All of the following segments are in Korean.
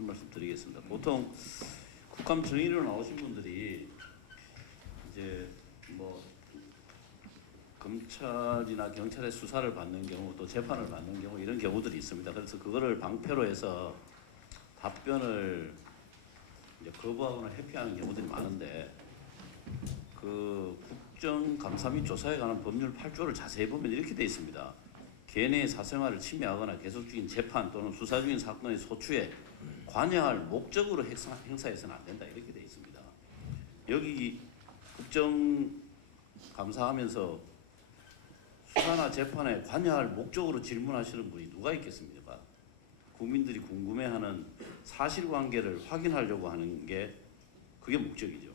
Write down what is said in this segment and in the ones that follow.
할 말씀 드리겠습니다. 보통 국감 정의로 나오신 분들이 이제 뭐 검찰이나 경찰의 수사를 받는 경우 또 재판을 받는 경우 이런 경우들이 있습니다. 그래서 그거를 방패로 해서 답변을 이제 거부하거나 회피하는 경우들이 많은데 그 국정감사 및 조사에 관한 법률 8조를 자세히 보면 이렇게 돼 있습니다. 개인의 사생활을 침해하거나 계속적인 재판 또는 수사 중인 사건의 소추에 관여할 목적으로 행사, 행사해서는 안 된다 이렇게 돼 있습니다. 여기 국정 감사하면서 수사나 재판에 관여할 목적으로 질문하시는 분이 누가 있겠습니까? 국민들이 궁금해하는 사실관계를 확인하려고 하는 게 그게 목적이죠.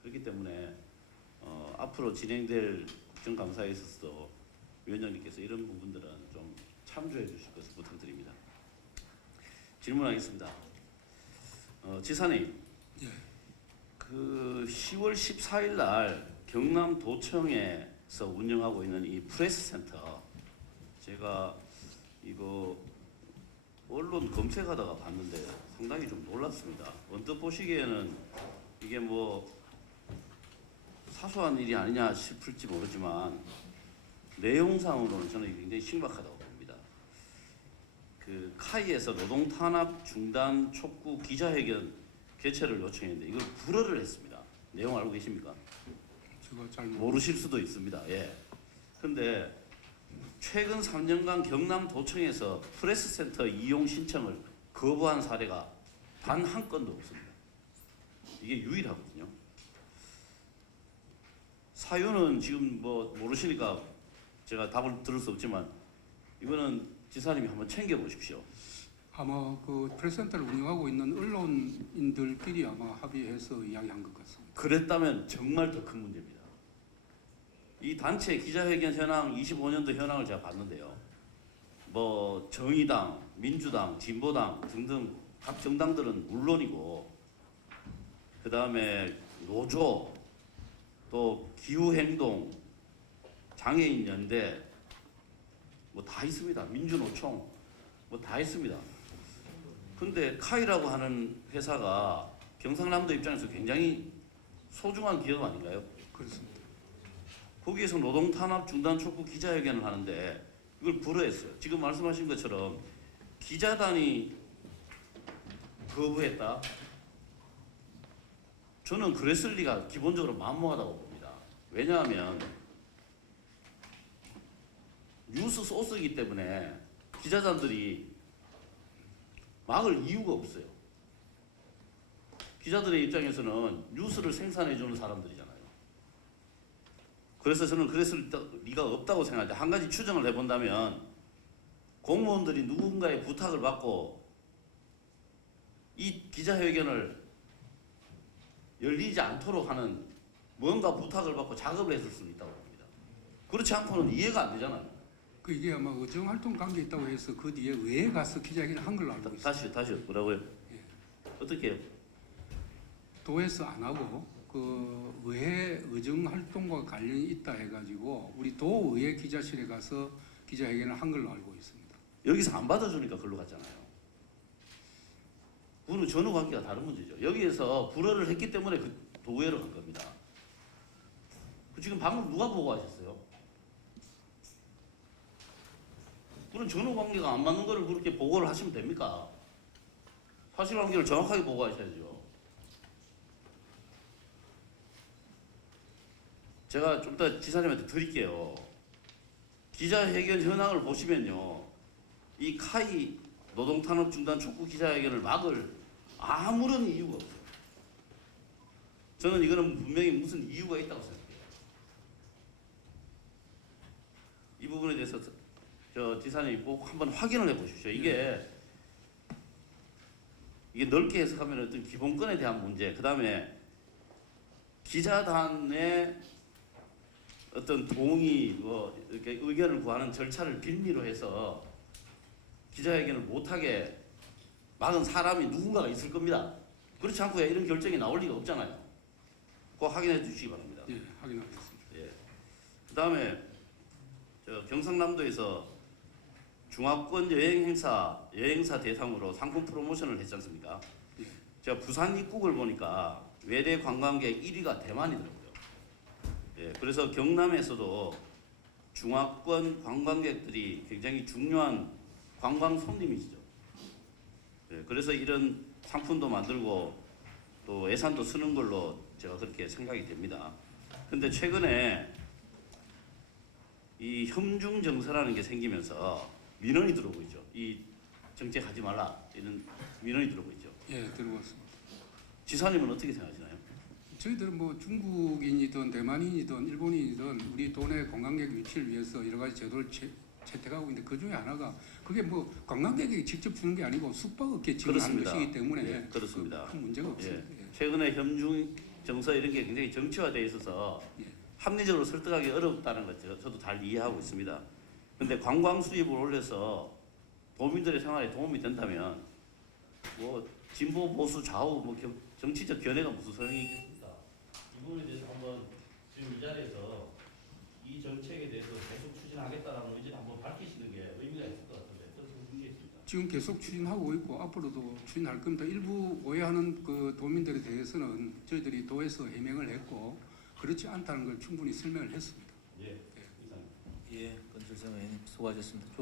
그렇기 때문에 어, 앞으로 진행될 국정감사에 있어서도 위원장님께서 이런 부분들은 좀 참조해 주실 것을 부탁드립니다. 질문하겠습니다. 어, 지사님, 예. 그 10월 14일 날 경남 도청에서 운영하고 있는 이 프레스 센터 제가 이거 언론 검색하다가 봤는데 상당히 좀 놀랐습니다. 언뜻 보시기에는 이게 뭐 사소한 일이 아니냐 싶을지 모르지만 내용상으로는 저는 굉장히 신박하다고 봅니다. 그 카이에서 노동 탄압 중단 촉구 기자회견 개최를 요청했는데 이걸 불허를 했습니다. 내용 알고 계십니까? 제가 잘 모르. 모르실 수도 있습니다. 예. 근데 최근 3년간 경남 도청에서 프레스 센터 이용 신청을 거부한 사례가 단 한 건도 없습니다. 이게 유일하거든요. 사유는 지금 뭐 모르시니까 제가 답을 들을 수 없지만 이거는 지사님이 한번 챙겨 보십시오. 아마 그 프레스센터를 운영하고 있는 언론인들끼리 아마 합의해서 이야기한 것 같습니다. 그랬다면 정말 더 큰 문제입니다. 이 단체 기자회견 현황 25년도 현황을 제가 봤는데요. 뭐 정의당, 민주당, 진보당 등등 각 정당들은 물론이고 그 다음에 노조, 또 기후행동, 장애인 연대 뭐 다 있습니다. 민주노총 뭐 다 있습니다. 근데 카이라고 하는 회사가 경상남도 입장에서 굉장히 소중한 기업 아닌가요? 그렇습니다. 거기에서 노동 탄압 중단 촉구 기자회견을 하는데 이걸 불허했어요. 지금 말씀하신 것처럼 기자단이 거부했다. 저는 그랬을 리가 기본적으로 만무하다고 봅니다. 왜냐하면 뉴스 소스이기 때문에 기자단들이 막을 이유가 없어요. 기자들의 입장에서는 뉴스를 생산해주는 사람들이잖아요. 그래서 저는 그랬을 리가 없다고 생각하는데 한 가지 추정을 해본다면 공무원들이 누군가의 부탁을 받고 이 기자회견을 열리지 않도록 하는 뭔가 부탁을 받고 작업을 했을 수는 있다고 봅니다. 그렇지 않고는 이해가 안 되잖아요. 그 이게 아마 의정 활동 관계 있다고 해서 그 뒤에 외에 가서 기자회견을 한 걸로 알고 다- 있습니다. 다시 다시 뭐라고요? 예. 어떻게 해요? 도에서 안 하고 그 의회 의정 활동과 관련이 있다 해가지고 우리 도의회 기자실에 가서 기자회견을 한 걸로 알고 있습니다. 여기서 안 받아주니까 글로 갔잖아요. 그거는 전후 관계가 다른 문제죠. 여기에서 불허를 했기 때문에 그 도의회로 간 겁니다. 그 지금 방금 누가 보고 하셨어요? 그런 전후 관계가 안 맞는 거를 그렇게 보고를 하시면 됩니까? 사실관계를 정확하게 보고하셔야죠. 제가 좀더 지사님한테 드릴게요. 기자회견 현황을 보시면요. 이 카이 노동탄압 중단 촉구 기자회견을 막을 아무런 이유가 없어요. 저는 이거는 분명히 무슨 이유가 있다고 생각해요. 이 부분에 대해서 저- 저 지사님이 꼭 한번 확인을 해보십시오. 이게 이게 넓게 해석하면 어떤 기본권에 대한 문제, 그 다음에 기자단의 어떤 동의, 뭐 이렇게 의견을 구하는 절차를 빌미로 해서 기자회견을 못하게 막은 사람이 누군가가 있을 겁니다. 그렇지 않고 이런 결정이 나올 리가 없잖아요. 꼭 확인해 주시기 바랍니다. 예, 확인하겠습니다. 예. 그 다음에 저 경상남도에서 중화권 여행 행사 여행사 대상으로 상품 프로모션을 했지 않습니까? 예. 제가 부산 입국을 보니까 외대 관광객 1위가 대만이더라고요. 예, 그래서 경남에서도 중화권 관광객들이 굉장히 중요한 관광 손님이시죠. 예, 그래서 이런 상품도 만들고 또 예산도 쓰는 걸로 제가 그렇게 생각이 됩니다. 근데 최근에 이 혐중 정서라는 게 생기면서 민원이 들어오고 있죠. 이 정책하지 말라 이런 민원이 들어오고 있죠. 예, 들어봤습니다. 지사님은 어떻게 생각하시나요? 저희들은 뭐 중국인이든 대만인이든 일본인이든 우리 도내 관광객 유치를 위해서 여러 가지 제도를 채, 채택하고 있는데 그 중에 하나가 그게 뭐 관광객이 직접 주는 게 아니고 숙박업계 지원하는 그렇습니다. 것이기 때문에 예, 그렇습니다. 그큰 문제가 없습니다. 예. 최근에 혐중 정서 이런 게 굉장히 정치화되어 있어서 예. 합리적으로 설득하기 어렵다는 것 제가 저도 잘 이해하고 있습니다. 근데 관광 수입을 올려서 도민들의 생활에 도움이 된다면 뭐 진보 보수 좌우 뭐 경- 정치적 견해가 무슨 소용이 있겠습니까? 이 부분에 대해서 한번 지금 이 자리에서 이 정책에 대해서 계속 추진하겠다라는 의지를 한번 밝히시는 게 의미가 있을 것 같은데? 지금 계속 추진하고 있고 앞으로도 추진할 겁니다. 일부 오해하는 그 도민들에 대해서는 저희들이 도에서 해명을 했고 그렇지 않다는 걸 충분히 설명을 했습니다. 예, 이상. 예, 의원님 수고하셨습니다.